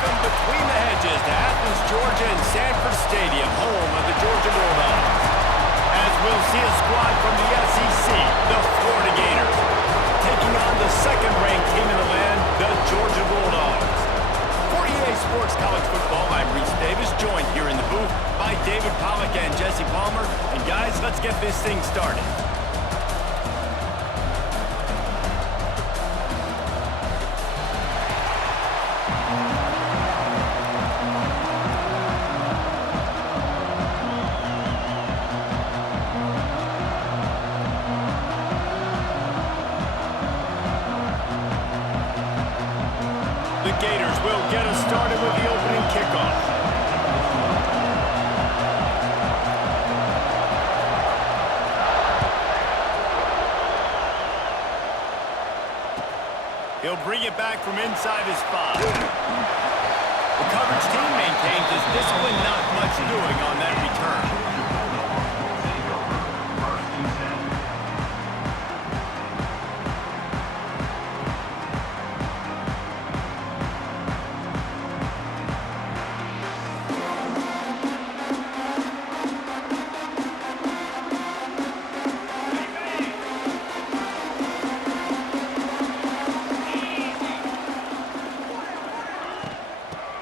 Welcome between the hedges to Athens, Georgia and Sanford Stadium, home of the Georgia Bulldogs. As we'll see a squad from the SEC, the Florida Gators, taking on the second-ranked team in the land, the Georgia Bulldogs. For EA Sports College Football, I'm Reese Davis, joined here in the booth by David Pollack and Jesse Palmer. And guys, let's get this thing started. The Gators will get us started with the opening kickoff. He'll bring it back from inside his 5. The coverage team maintains his discipline, not much doing on that return.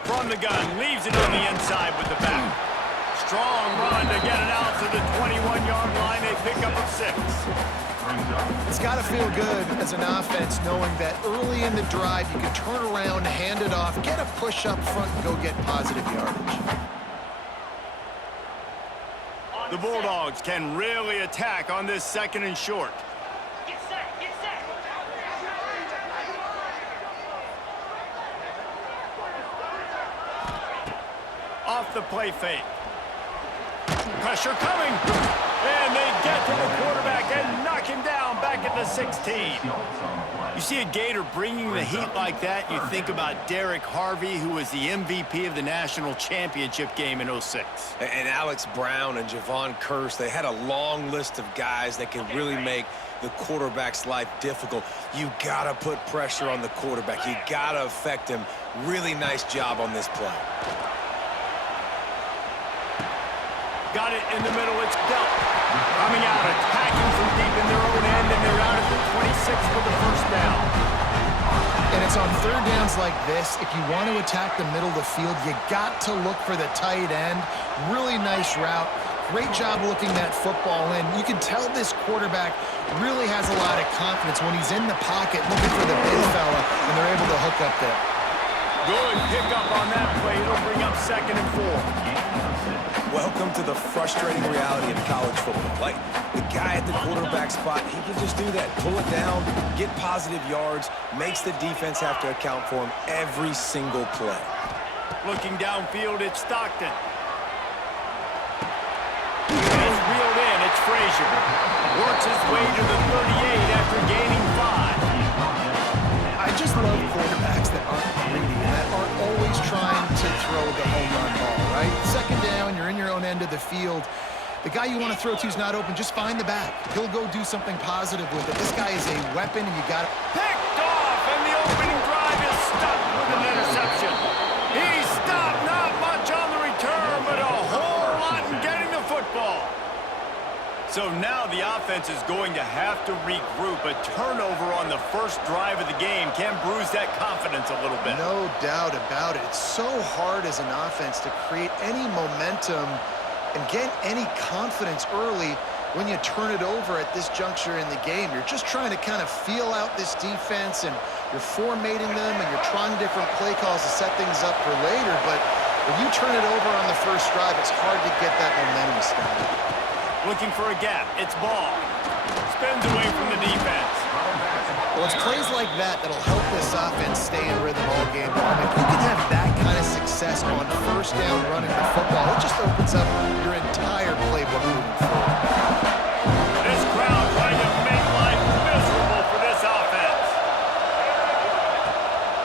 From the gun, leaves it on the inside with the back. Strong run to get it out to the 21-yard line, a pickup of 6. It's got to feel good as an offense knowing that early in the drive you can turn around, hand it off, get a push up front, and go get positive yardage. The Bulldogs can really attack on this 2nd and short. Off the play fake. Pressure coming. And they get to the quarterback and knock him down back at the 16. You see a Gator bringing the heat like that, you think about Derek Harvey, who was the MVP of the national championship game in '06. And Alex Brown and Javon Kearse, they had a long list of guys that can really make the quarterback's life difficult. You gotta put pressure on the quarterback. You gotta affect him. Really nice job on this play. Got it in the middle, it's dealt. Coming out, attacking from deep in their own end, and they're out at the 26 for the first down. And it's on 3rd downs like this, if you want to attack the middle of the field, you got to look for the tight end. Really nice route. Great job looking that football in. You can tell this quarterback really has a lot of confidence when he's in the pocket looking for the big fella, and they're able to hook up there. Good pickup on that play. It'll bring up 2nd and 4. Welcome to the frustrating reality of college football. Like, the guy at the quarterback spot, he can just do that. Pull it down, get positive yards, makes the defense have to account for him every single play. Looking downfield, it's Stockton. It's reeled in, it's Frazier. Works his way to the 38 after gaining 5. I just love quarterbacks that aren't greedy and that aren't always trying to throw the home run ball, right? 2nd down, you're in your own end of the field. The guy you want to throw to is not open. Just find the back. He'll go do something positive with it. This guy is a weapon, and you got to... Picked off, and the opening drive is stopped with an interception. He stopped, not much on the return, but a whole lot in getting the football. So now the offense is going to have to regroup. A turnover on the first drive of the game can bruise that confidence a little bit. No doubt about it. It's so hard as an offense to create any momentum and get any confidence early when you turn it over at this juncture in the game. You're just trying to kind of feel out this defense, and you're formatting them, and you're trying different play calls to set things up for later. But when you turn it over on the first drive, it's hard to get that momentum started. Looking for a gap. It's Ball. Spins away from the defense. Well, it's plays like that that'll help this offense stay in rhythm all game long. If you can have that kind of success on 1st down running the football, it just opens up your entire playbook moving forward. This crowd trying to make life miserable for this offense.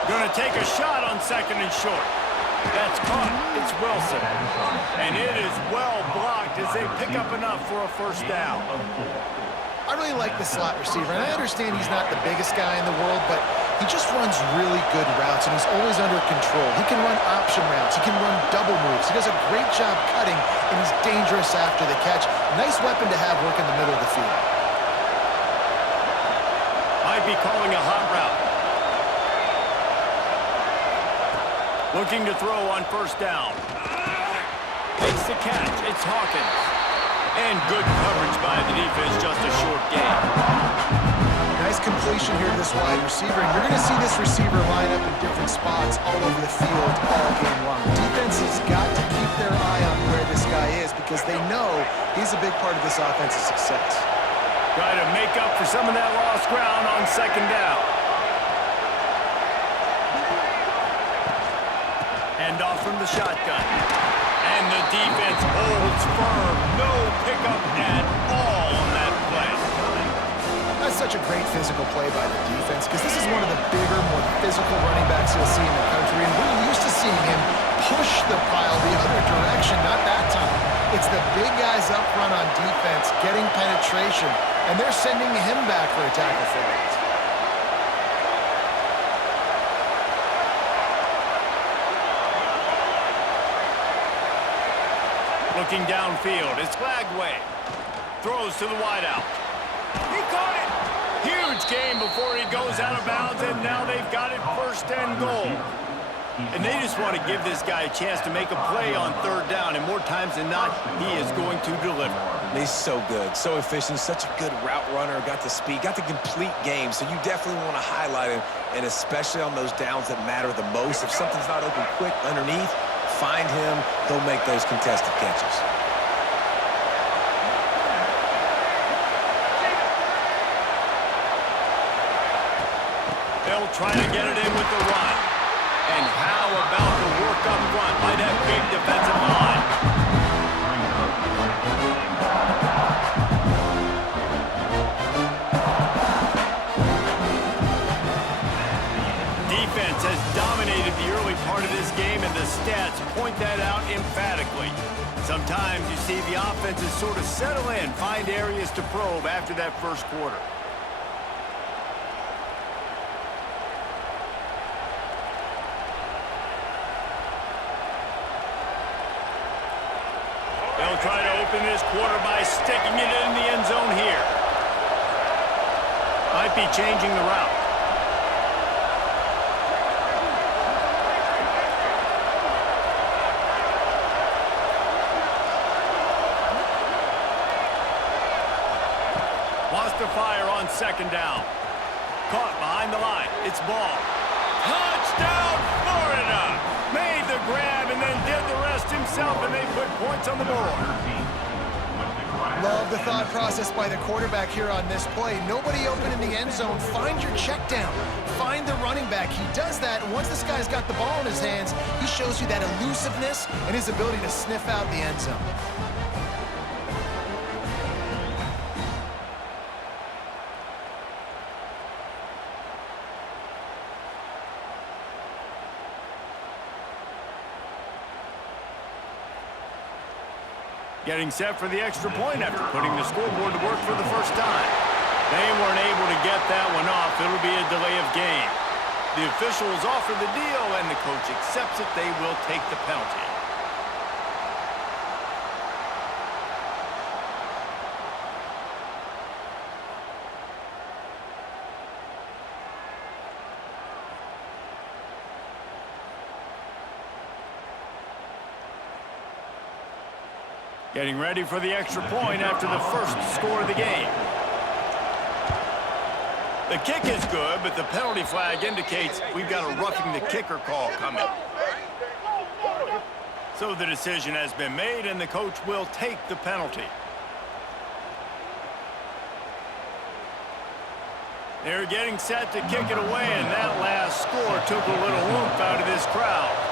Going to take a shot on 2nd and short. That's caught. It's Wilson. And it is well blocked as they pick up enough for a 1st down. I really like the slot receiver, and I understand he's not the biggest guy in the world, but He just runs really good routes, and he's always under control. He can run option routes. He can run double moves. He does a great job cutting, and he's dangerous after the catch. Nice weapon to have work in the middle of the field. Might be calling a hot route. Looking to throw on first down. Makes the catch. It's Hawkins. And good coverage by the defense, just a short gain. Nice completion here to this wide receiver, and you're going to see this receiver line up in different spots all over the field all game long. Defense has got to keep their eye on where this guy is because they know he's a big part of this offense's success. Try to make up for some of that lost ground on second down. Hand off from the shotgun. And the defense holds firm. No pickup at all on that play. That's such a great physical play by the defense because this is one of the bigger, more physical running backs you'll see in the country, and we're used to seeing him push the pile the other direction, not that time. It's the big guys up front on defense getting penetration, and they're sending him back for a tackle for it. Looking downfield, it's Flagway. Throws to the wideout. He caught it! Huge gain before he goes out of bounds, and now they've got it first and goal. And they just want to give this guy a chance to make a play on third down, and more times than not, he is going to deliver. He's so good, so efficient, such a good route runner, got the speed, got the complete game, so you definitely want to highlight him, and especially on those downs that matter the most. If something's not open quick underneath, find him, he'll make those contested catches. They'll try to get it in with the run. And how about the work up front by that big defensive line? Defense has dominated the early part of this game, and the stats point that out emphatically. Sometimes you see the offenses sort of settle in, find areas to probe after that first quarter. They'll try to open this quarter by sticking it in the end zone here. Might be changing the route. Wants to fire on second down. Caught behind the line. It's ball. Touchdown, Florida! Made the grab and then did the rest himself, and they put points on the board. Love the thought process by the quarterback here on this play. Nobody open in the end zone. Find your check down. Find the running back. He does that, and once this guy's got the ball in his hands, he shows you that elusiveness and his ability to sniff out the end zone. Getting set for the extra point after putting the scoreboard to work for the first time. They weren't able to get that one off. It'll be a delay of game. The officials offer the deal, and the coach accepts it. They will take the penalty. Getting ready for the extra point after the first score of the game. The kick is good, but the penalty flag indicates we've got a roughing the kicker call coming. So the decision has been made, and the coach will take the penalty. They're getting set to kick it away, and that last score took a little whoop out of this crowd.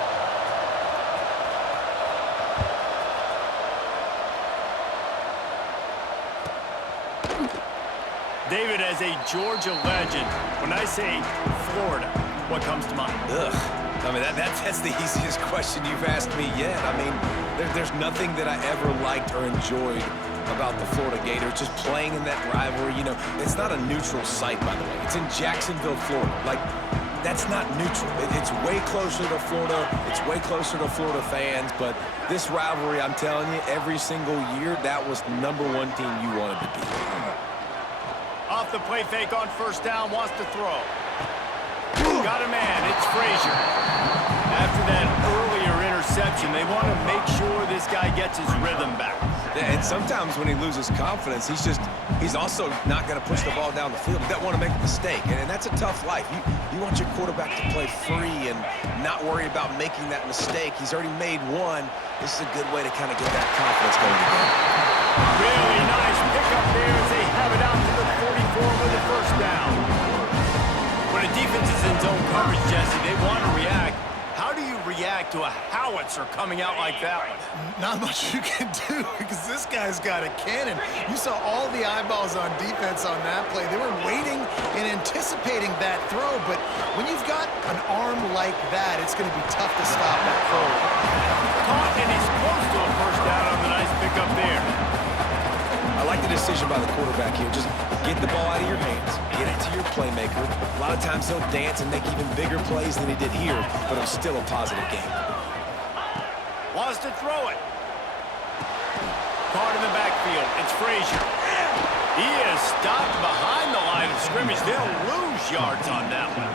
David, as a Georgia legend, when I say Florida, what comes to mind? Ugh. I mean, that's the easiest question you've asked me yet. I mean, there's nothing that I ever liked or enjoyed about the Florida Gators, just playing in that rivalry. You know, it's not a neutral site, by the way. It's in Jacksonville, Florida. Like, that's not neutral. It's way closer to Florida. It's way closer to Florida fans. But this rivalry, I'm telling you, every single year, that was the #1 team you wanted to beat. Off the play fake on first down, wants to throw. Got a man, it's Frazier. After that earlier interception, they want to make sure this guy gets his rhythm back. And sometimes when he loses confidence, he's also not going to push the ball down the field. He doesn't want to make a mistake, and that's a tough life. You want your quarterback to play free and not worry about making that mistake. He's already made one. This is a good way to kind of get that confidence going again. Really nice pickup there as they have it out to the 44 with the first down. When a defense is in zone coverage, Jesse, they want to react. How do you react to a howitzer coming out like that one? Not much you can do because this guy's got a cannon. You saw all the eyeballs on defense on that play. They were waiting and anticipating that throw, but when you've got an arm like that, it's going to be tough to stop that throw. Caught, and he's close to a first down on the nice pickup there. I like the decision by the quarterback here. Just get the ball out of your hands, get it to your playmaker. A lot of times he'll dance and make even bigger plays than he did here, but it was still a positive game. Wants to throw it. Caught in the backfield. It's Frazier. He is stopped behind the line of scrimmage. They'll lose yards on that one.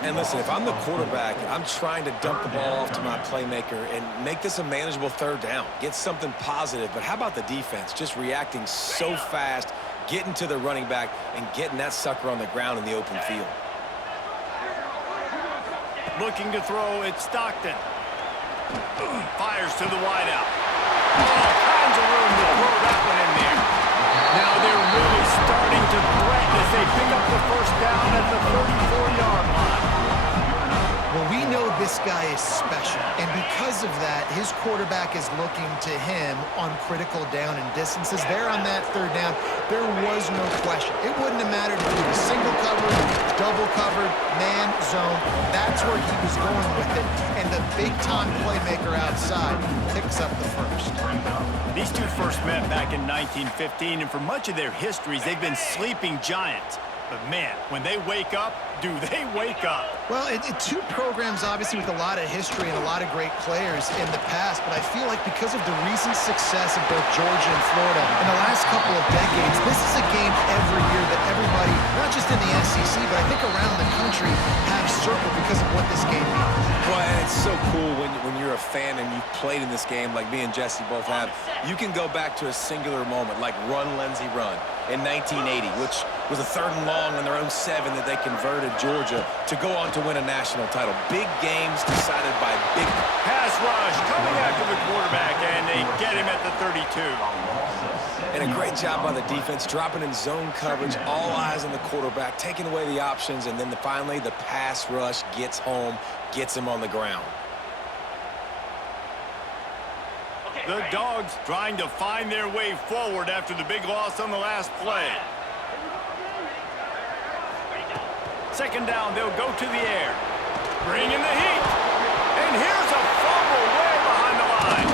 And listen, if I'm the quarterback, I'm trying to dump the ball off to my playmaker and make this a manageable third down. Get something positive. But how about the defense? Just reacting so fast, getting to the running back, and getting that sucker on the ground in the open field. Looking to throw, it's Stockton. Fires to the wideout. All kinds of room to throw that one in there. Now they're really starting to threaten as they pick up the first down at the 34-yard line. Well, we know this guy is special, and because of that, his quarterback is looking to him on critical down and distances. There on that third down, there was no question. It wouldn't have mattered if he was single covered, double covered, man, zone. That's where he was going with it, and the big-time playmaker outside picks up the first. These two first met back in 1915, and for much of their histories, they've been sleeping giants. But, man, when they wake up, do they wake up? Well, two programs, obviously, with a lot of history and a lot of great players in the past, but I feel like because of the recent success of both Georgia and Florida in the last couple of decades, this is a game every year that everybody, not just in the SEC, but I think around the country, have circled because of what this game means. Well, and it's so cool when you're a fan and you've played in this game like me and Jesse both have. You can go back to a singular moment like Run, Lindsey, Run in 1980, which was a 3rd and long on their own 7 that they converted Georgia to go on to win a national title. Big games decided by big pass rush coming after the quarterback, and they get him at the 32. And a great job by the defense, dropping in zone coverage, all eyes on the quarterback, taking away the options, and then finally the pass rush gets home, gets him on the ground. The Dogs trying to find their way forward after the big loss on the last play. Second down, they'll go to the air. Bring in the heat. And here's a fumble way behind the line.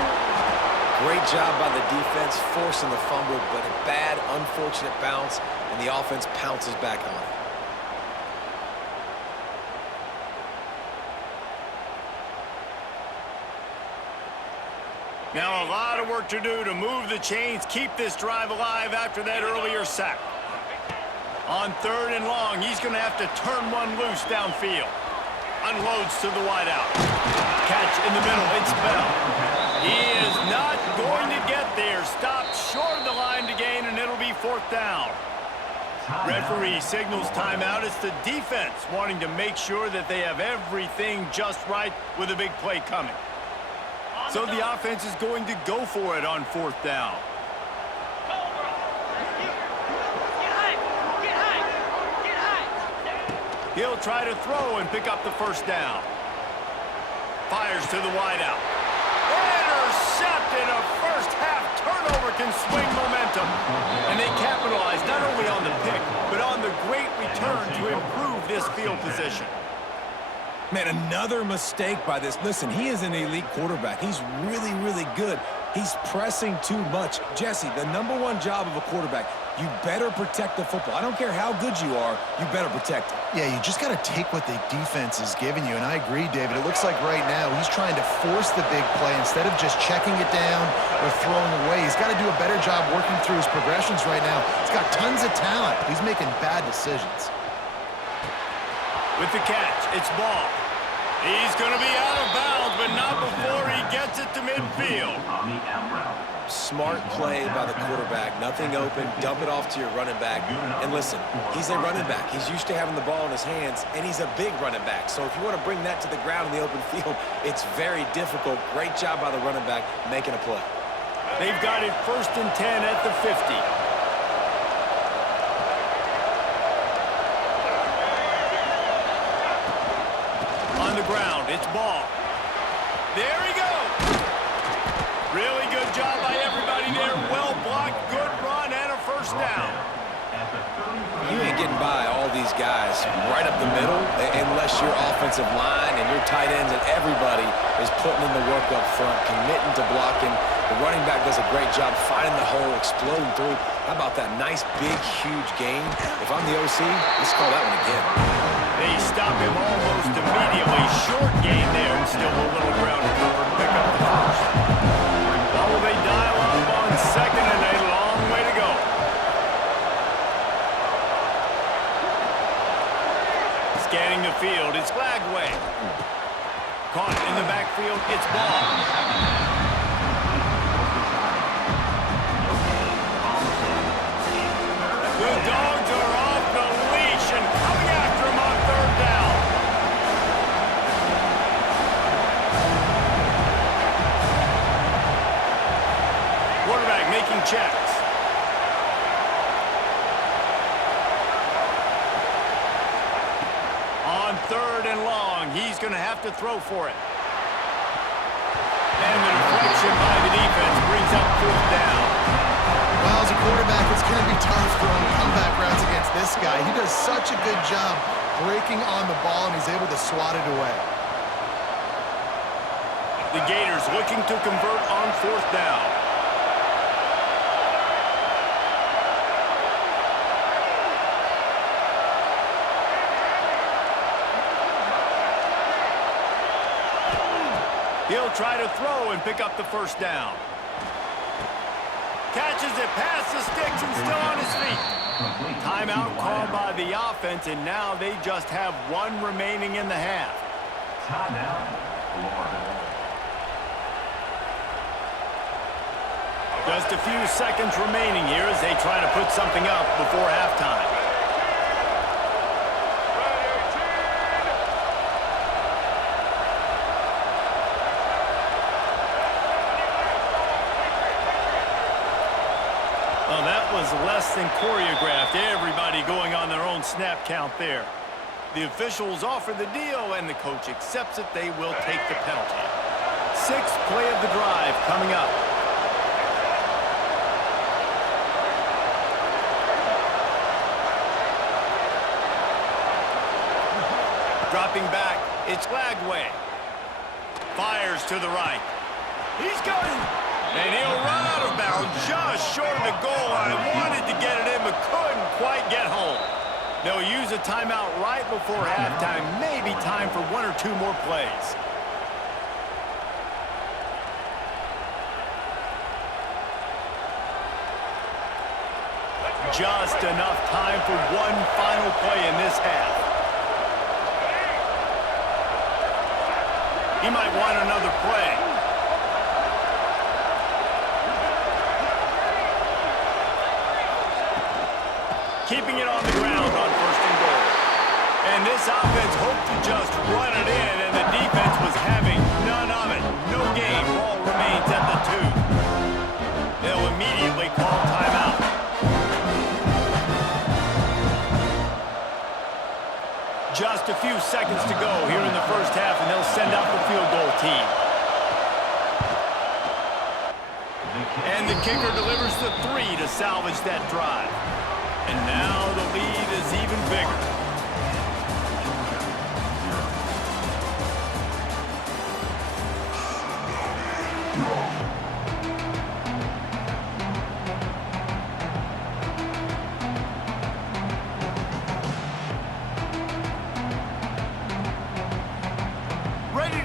Great job by the defense, forcing the fumble, but a bad, unfortunate bounce, and the offense pounces back on it. Now a lot of work to do to move the chains, keep this drive alive after that earlier sack. On 3rd and long, he's going to have to turn one loose downfield. Unloads to the wideout. Catch in the middle, it's Bell. He is not going to get there. Stopped short of the line to gain, and it'll be 4th down. Referee signals timeout. It's the defense wanting to make sure that they have everything just right with a big play coming. So the offense is going to go for it on 4th down. He'll try to throw and pick up the first down. Fires to the wideout. Intercepted. A first-half turnover can swing momentum. And they capitalize not only on the pick, but on the great return to improve this field position. Man, another mistake by this. Listen, he is an elite quarterback. He's really, really good. He's pressing too much. Jesse, the #1 job of a quarterback, You better protect the football. I don't care how good you are, you better protect it. Yeah, you just got to take what the defense is giving you, and I agree, David. It looks like right now he's trying to force the big play instead of just checking it down or throwing away. He's got to do a better job working through his progressions right now. He's got tons of talent. He's making bad decisions. With the catch, it's ball. He's going to be out of bounds, but not before he gets it to midfield. Smart play by the quarterback. Nothing open. Dump it off to your running back. And listen, he's a running back. He's used to having the ball in his hands, and he's a big running back. So if you want to bring that to the ground in the open field, it's very difficult. Great job by the running back making a play. They've got it 1st and 10 at the 50. On the ground, it's ball. There he goes. Really good job by everybody there. Well blocked, good run, and a 1st down. You ain't getting by all these guys right up the middle unless your offensive line and your tight ends and everybody is putting in the work up front, committing to blocking. The running back does a great job finding the hole, exploding through. How about that nice, big, huge gain? If I'm the OC, let's call that one again. They stop him almost immediately. Short gain there, and still a little ground to cover to pick up the 1st. Well, they dial up on 2nd and a long way to go. Scanning the field, it's Lagway. Caught in the backfield, it's ball. The Dogs are off the leash and coming after him on 3rd down. Quarterback making checks. On 3rd and long, he's going to have to throw for it. And the deflection by the defense brings up 4th down. Well, as a quarterback, it's going to be tough throwing comeback routes against this guy. He does such a good job breaking on the ball, and he's able to swat it away. The Gators looking to convert on 4th down. He'll try to throw and pick up the 1st down. Catches it past the sticks and still on his feet. Timeout called by the offense, and now they just have 1 remaining in the half. Just a few seconds remaining here as they try to put something up before halftime. Well, that was less than choreographed. Everybody going on their own snap count there. The officials offer the deal, and the coach accepts it. They will take the penalty. 6th play of the drive coming up. Dropping back, it's Lagway. Fires to the right. He's going. And he'll run out of bounds just short of the goal line. Wanted to get it in, but couldn't quite get home. They'll use a timeout right before halftime. Maybe time for 1 or 2 more plays. Just enough time for 1 final play in this half. He might want another play. Keeping it on the ground on 1st and goal. And this offense hoped to just run it in, and the defense was having none of it. No gain. Ball remains at the 2. They'll immediately call timeout. Just a few seconds to go here in the 1st half, and they'll send out the field goal team. And the kicker delivers the 3 to salvage that drive. And now the lead is even bigger.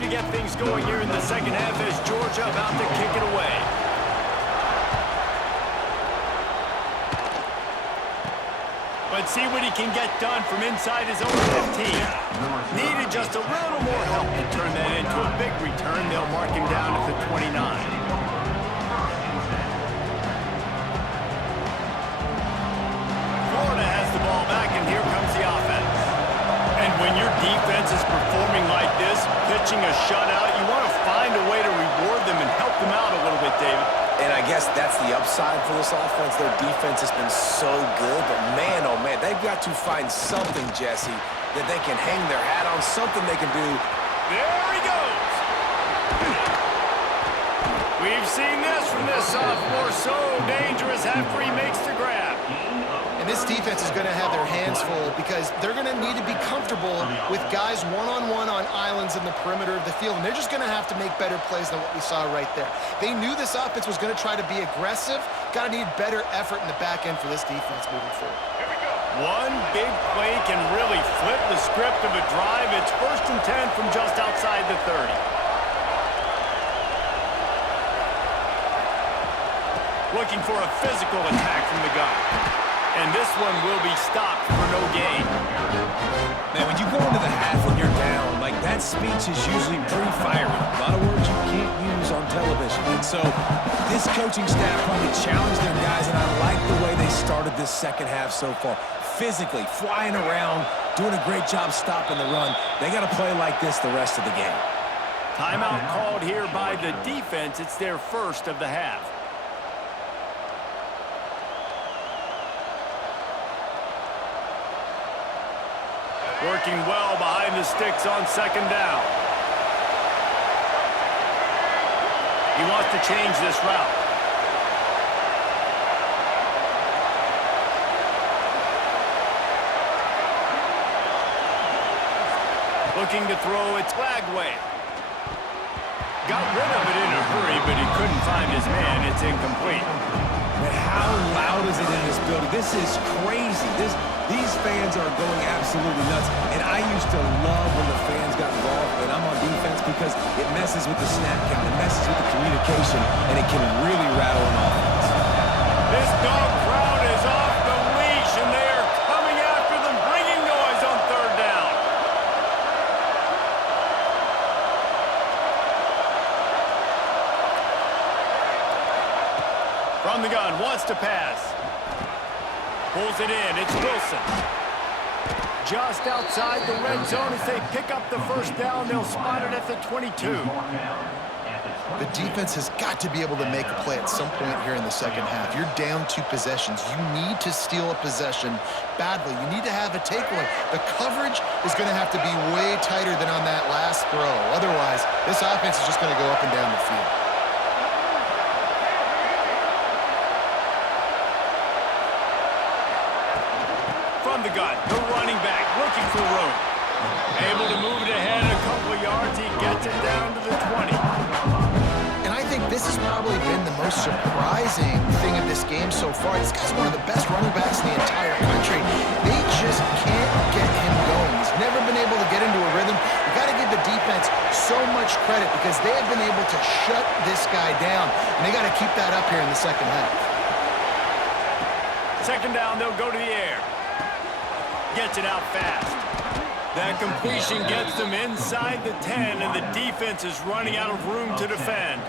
to get things going here in the second half as Georgia about to kick it away. Let's see what he can get done from inside his own 15. Needed just a little more help to turn that into a big return. They'll mark him down at the 29. Florida has the ball back, and here comes the offense. And when your defense is performing like this, pitching a shutout, you want to find a way to reward them and help them out a little bit, David. And I guess that's the upside for this offense. Their defense has been so good, but man, oh man, they've got to find something, Jesse, that they can hang their hat on, something they can do. There he goes. We've seen this from this sophomore, so dangerous after he makes the grab. And this defense is going to have their hands full because they're going to need to be comfortable with guys one-on-one on islands in the perimeter of the field. And they're just going to have to make better plays than what we saw right there. They knew this offense was going to try to be aggressive. Got to need better effort in the back end for this defense moving forward. One big play can really flip the script of a drive. It's 1st and 10 from just outside the 30. Looking for a physical attack from the gun. And this one will be stopped for no gain. Man, when you go into the half when you're down, like that speech is usually pretty fiery. A lot of words you can't use on television. And so this coaching staff probably challenged their guys, and I like the way they started this second half so far. Physically, flying around, doing a great job stopping the run. They got to play like this the rest of the game. Timeout called here by the defense. It's their first of the half. Working well behind the sticks on second down. He wants to change this route. Looking to throw, it's Lagway. Got rid of it in a hurry, but he couldn't find his man. It's incomplete. Man, how loud is it in this building? This is crazy. These fans are going absolutely nuts. And I used to love when the fans got involved, and I'm on defense because it messes with the snap count, it messes with the communication, and it can really rattle an offense. This dog crowd is off the leash, and they are coming after them, bringing noise on third down. From the gun, wants to pass. Pulls it in, it's Wilson. Just outside the red zone as they pick up the first down. They'll spot it at the 22. The defense has got to be able to make a play at some point here in the second half. You're down 2 possessions. You need to steal a possession badly. You need to have a takeaway. The coverage is going to have to be way tighter than on that last throw. Otherwise, this offense is just going to go up and down the field. From the gun, the running back looking for room. Able to move it ahead a couple of yards. He gets it down to the 20. And I think this has probably been the most surprising thing of this game so far. This guy's one of the best running backs in the entire country. They just can't get him going. He's never been able to get into a rhythm. You got to give the defense so much credit because they have been able to shut this guy down. And they got to keep that up here in the second half. Second down, they'll go to the air. Gets it out fast. That completion gets them inside the 10, and the defense is running out of room to defend.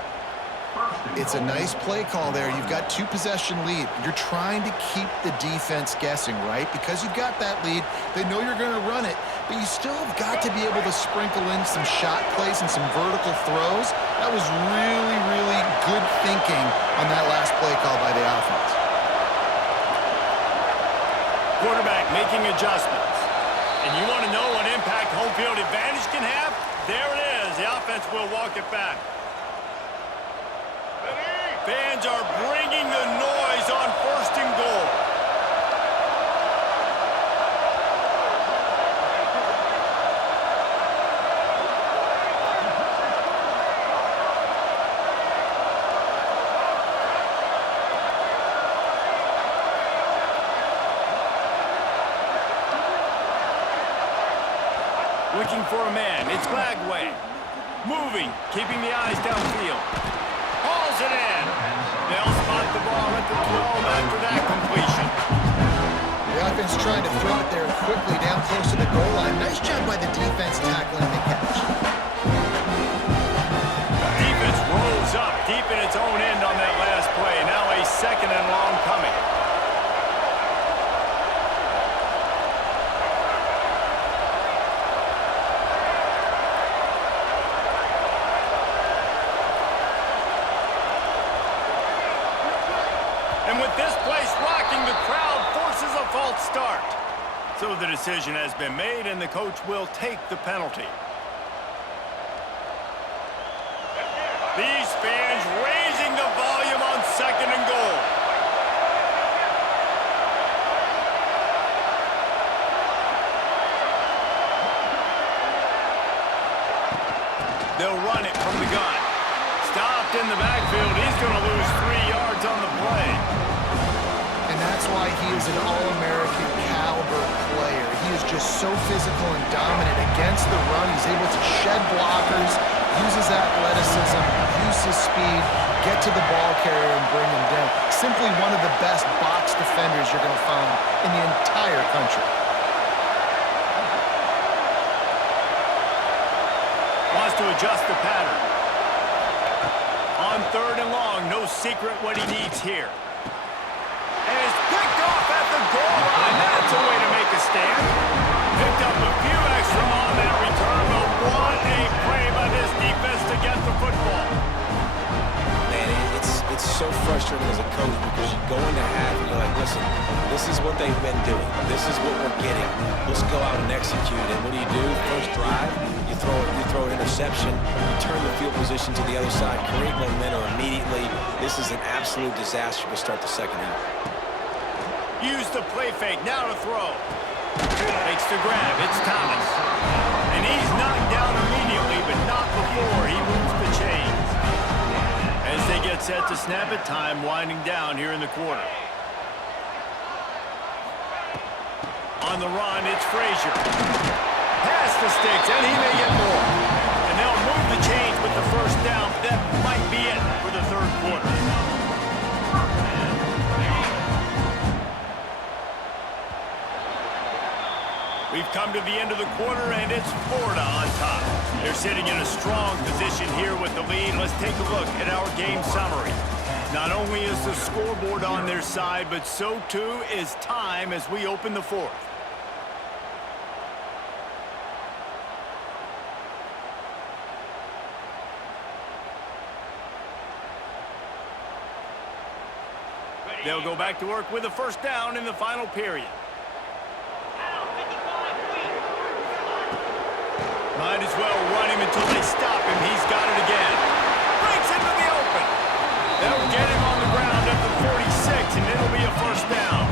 It's a nice play call there. You've got 2-possession lead. You're trying to keep the defense guessing, right? Because you've got that lead, they know you're going to run it, but you still have got to be able to sprinkle in some shot plays and some vertical throws. That was really, really good thinking on that last play call by the offense. Quarterback making adjustments. And you want to know what impact home field advantage can have? There it is. The offense will walk it back. Fans are bringing the noise on 1st and goal. Looking for a man. It's Lagway. Moving, keeping the eyes downfield. Hauls it in. They'll spot the ball at the 12 after that completion. The offense trying to throw it there quickly down close to the goal line. Nice job by the defense tackling the catch. Defense rolls up deep in its own end on that last play. Now a 2nd and long coming. And with this place rocking, the crowd forces a false start. So the decision has been made, and the coach will take the penalty. These fans raising the volume on 2nd and goal. They'll run it from the gun. Stopped in the backfield. He's going to lose 3 yards on the play. And that's why he is an All-American caliber player. He is just so physical and dominant against the run. He's able to shed blockers, use his athleticism, use his speed, get to the ball carrier and bring him down. Simply one of the best box defenders you're going to find in the entire country. Wants to adjust the pattern. On 3rd and long, no secret what he needs here. And it's picked off at the goal line. That's a way to make a stand. Picked up a few extra on that return, but what a play by this defense to get the football. Man, it's so frustrating as a coach because you go into half and you're like, listen, this is what they've been doing. This is what we're getting. Let's go out and execute. And what do? First drive, you throw an interception, you turn the field position to the other side, create momentum immediately. This is an absolute disaster to start the 2nd half. Use the play fake, now to throw. Makes the grab, it's Thomas. And he's knocked down immediately, but not before he moves the chains. As they get set to snap it, time winding down here in the quarter. On the run, it's Frazier. Pass the sticks, and he may get more. And they'll move the chains with the 1st down, but that might be it for the 3rd quarter. We've come to the end of the quarter, and it's Florida on top. They're sitting in a strong position here with the lead. Let's take a look at our game summary. Not only is the scoreboard on their side, but so too is time as we open the 4th. They'll go back to work with a 1st down in the final period. Might as well run him until they stop him. He's got it again. Breaks into the open. They'll get him on the ground at the 46, and it'll be a 1st down.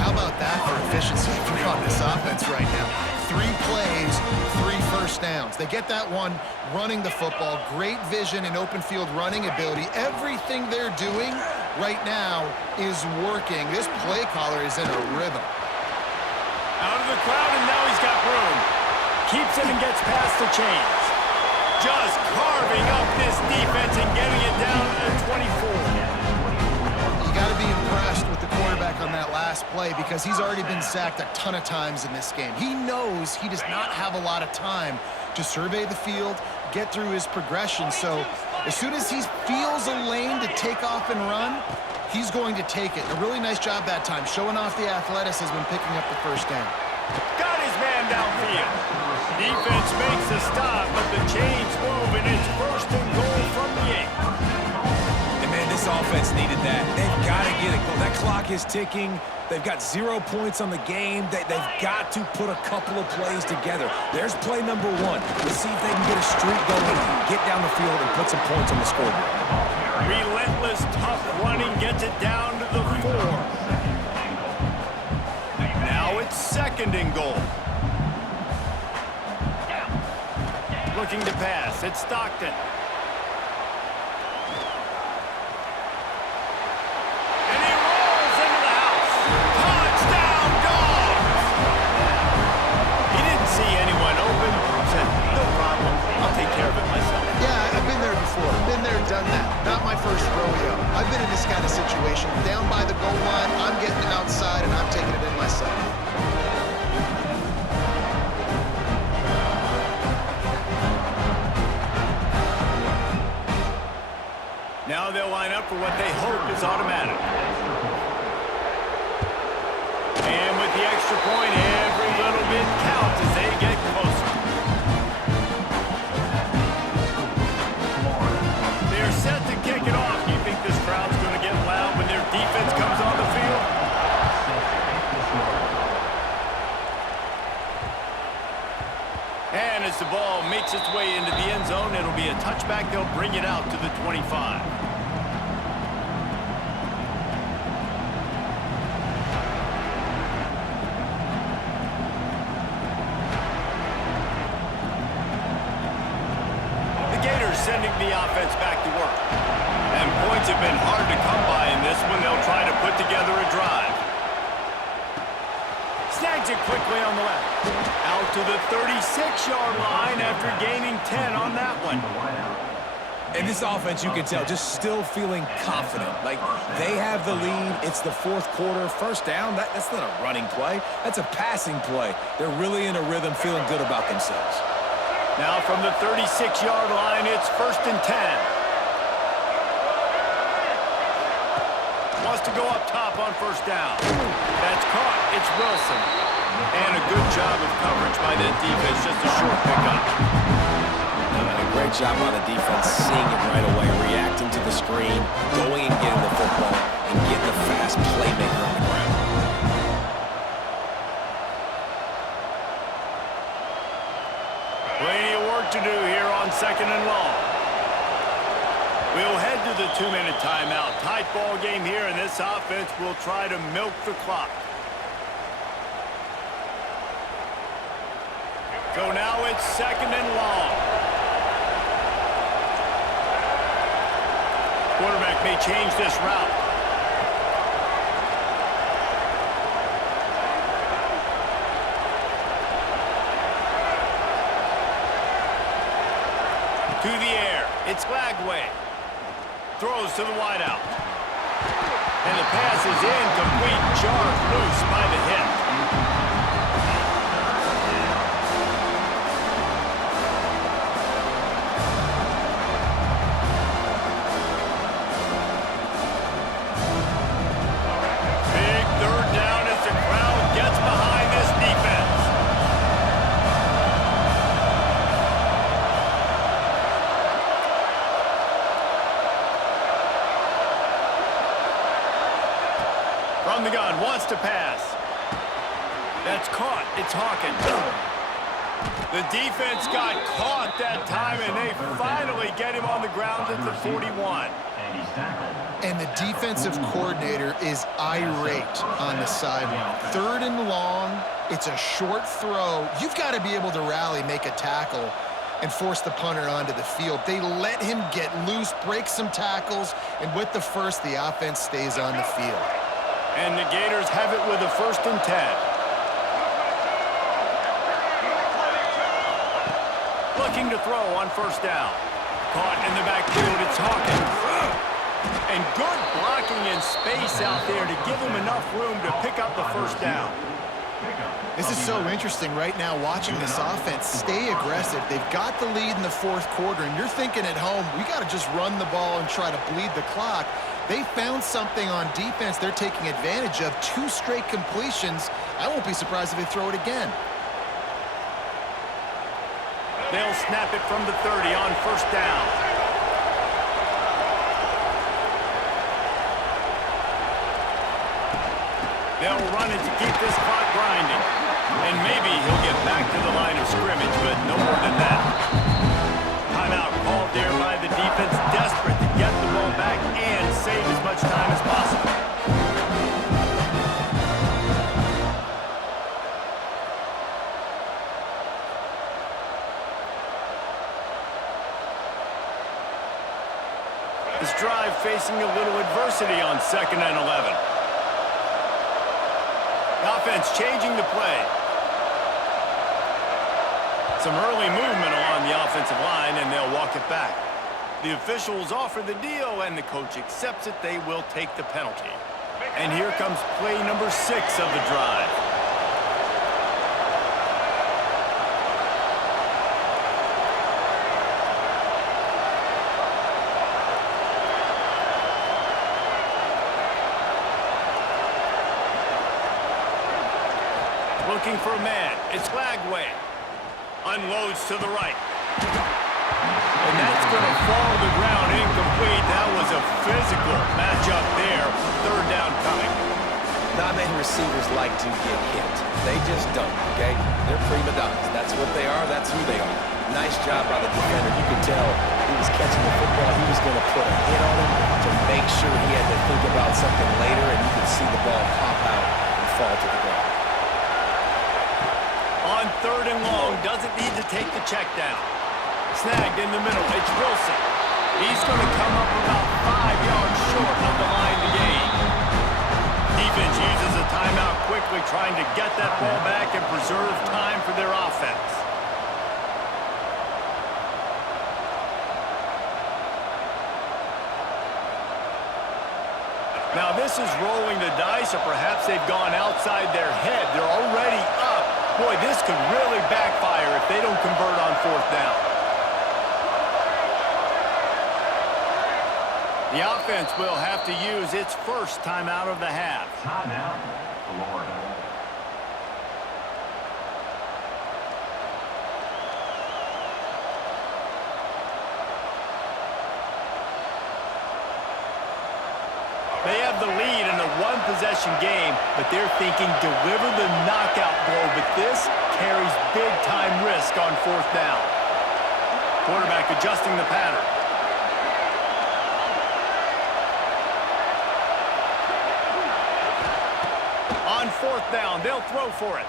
How about that for efficiency on this offense right now? 3 plays, 3 1st downs. They get that one running the football. Great vision and open field running ability. Everything they're doing right now is working. This play caller is in a rhythm. Out of the crowd, and now he's got room. Keeps it and gets past the chains. Just carving up this defense and getting it down to the 24. You got to be impressed with the quarterback on that last play because he's already been sacked a ton of times in this game. He knows he does not have a lot of time to survey the field, get through his progression. So as soon as he feels a lane to take off and run, he's going to take it. A really nice job that time, showing off the athleticism and picking up the 1st down. Got his man downfield. Defense makes a stop, but the chains move, and it's 1st and goal from the 8. And man, this offense needed that. They've got to get it going. That clock is ticking. They've got 0 points on the game. They've got to put a couple of plays together. There's play number 1. Let's see if they can get a streak going, get down the field, and put some points on the scoreboard. Relentless, tough running gets it down to the 4. Now it's 2nd and goal. Looking to pass. It's Stockton. And he rolls into the house. Touchdown, Dogs! He didn't see anyone open. Said, no problem. I'll take one, I'm getting outside and I'm taking it in myself. Now they'll line up for what they hope is automatic. And with the extra point, every little bit counts as they get closer. They're set to kick it off. Do you think this crowd's going to get loud when their defense comes on the field? And as the ball makes its way into the end zone, it'll be a touchback. They'll bring it out to the 25. Sending the offense back to work. And points have been hard to come by in this one. They'll try to put together a drive. Snags it quickly on the left. Out to the 36-yard line after gaining 10 on that one. And this offense, you can tell, just still feeling confident. Like, they have the lead. It's the fourth quarter. First down, that's not a running play. That's a passing play. They're really in a rhythm, feeling good about themselves. Now from the 36-yard line, it's 1st and 10. Wants to go up top on first down. That's caught. It's Wilson. And a good job of coverage by that defense. Just a short pickup. And a great job on the defense, seeing it right away, reacting to the screen, going and getting the football, and getting the fast playmaker on the ground. Plenty of work to do here on 2nd and long. We'll head to the 2-minute timeout. Tight ball game here, and this offense will try to milk the clock. So now it's 2nd and long. Quarterback may change this route. To the air. It's Lagway. Throws to the wideout. And the pass is incomplete. Jarred loose by the hip. Big 3rd down as the crowd gets behind this defense. From the gun, wants to pass. That's caught. It's Hawkins. The defense got caught that time, and they finally get him on the ground at the 41. And the defensive coordinator is irate on the sideline. 3rd and long, it's a short throw. You've got to be able to rally, make a tackle, and force the punter onto the field. They let him get loose, break some tackles, and with the first, the offense stays on the field. And the Gators have it with a 1st and 10. Looking to throw on first down. Caught in the backfield, it's Hawkins. And good blocking in space out there to give him enough room to pick up the first down. This is so interesting right now watching this offense stay aggressive. They've got the lead in the 4th quarter, and you're thinking at home, we got to just run the ball and try to bleed the clock. They found something on defense they're taking advantage of. 2 straight completions. I won't be surprised if they throw it again. They'll snap it from the 30 on first down. They'll run it to keep this clock grinding. And maybe he'll get back to the line of scrimmage, but no more than that. Timeout called there by the defense, desperate to get the ball back and save as much time as possible. This drive facing a little adversity on 2nd and 11. Offense changing the play. Some early movement along the offensive line, and they'll walk it back. The officials offer the deal, and the coach accepts it. They will take the penalty. And here comes play number 6 of the drive. Looking for a man. It's Lagway. Unloads to the right. And that's going to fall to the ground incomplete. That was a physical matchup there. Third down coming. Not many receivers like to get hit. They just don't, okay? They're prima donnas. That's what they are. That's who they are. Nice job by the defender. You could tell he was catching the football. He was going to put a hit on him to make sure he had to think about something later, and you could see the ball pop out and fall to the ground. On third and long, doesn't need to take the check down. Snagged in the middle, it's Wilson. He's going to come up about 5 yards short of the line to gain. Defense uses a timeout quickly, trying to get that ball back and preserve time for their offense. Now this is rolling the dice, or perhaps they've gone outside their head. They're already up. Boy, this could really backfire if they don't convert on fourth down. The offense will have to use its first timeout of the half. Timeout, Florida. They have the lead in a one-possession game, but they're thinking deliver the knockout blow, but this carries big-time risk on fourth down. Quarterback adjusting the pattern. On fourth down, they'll throw for it.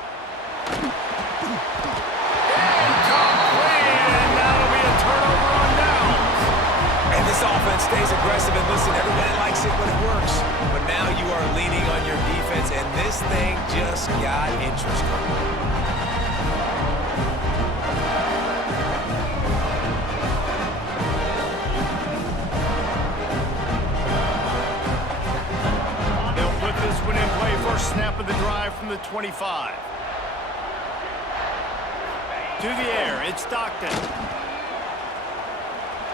Incomplete, and that'll be a turnover on downs. And this offense stays aggressive, and listen, everybody likes it when it works. But now you are leaning on your defense, and this thing just got interesting. Snap of the drive from the 25. To the air, it's Stockton.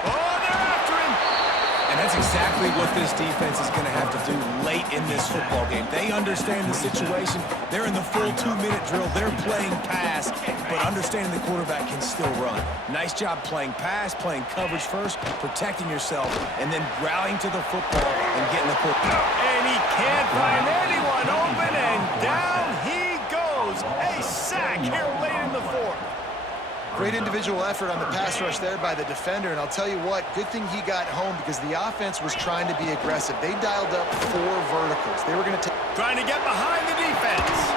Oh, they're after him! And that's exactly what this defense is going to have to do late in this football game. They understand the situation. They're in the full 2-minute drill. They're playing pass, but understanding the quarterback can still run. Nice job playing pass, playing coverage first, protecting yourself, and then rallying to the football and getting the football. And he can't find anyone open, and down he goes. A sack here late in the fourth. Great individual effort on the pass rush there by the defender, and I'll tell you what, good thing he got home because the offense was trying to be aggressive. They dialed up 4 verticals. They were going to take... Trying to get behind the defense.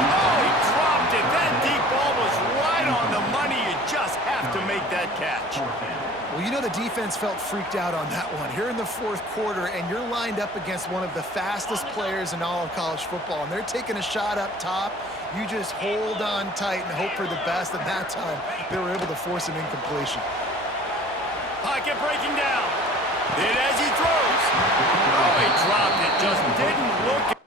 Oh, he dropped it. That deep ball was right on the money. You just have to make that catch. Well, you know the defense felt freaked out on that one. Here in the fourth quarter, and you're lined up against one of the fastest players in all of college football, and they're taking a shot up top. You just hold on tight and hope for the best, and that time they were able to force an incompletion. Pocket breaking down. Then as he throws. Oh, he dropped it. Just didn't look.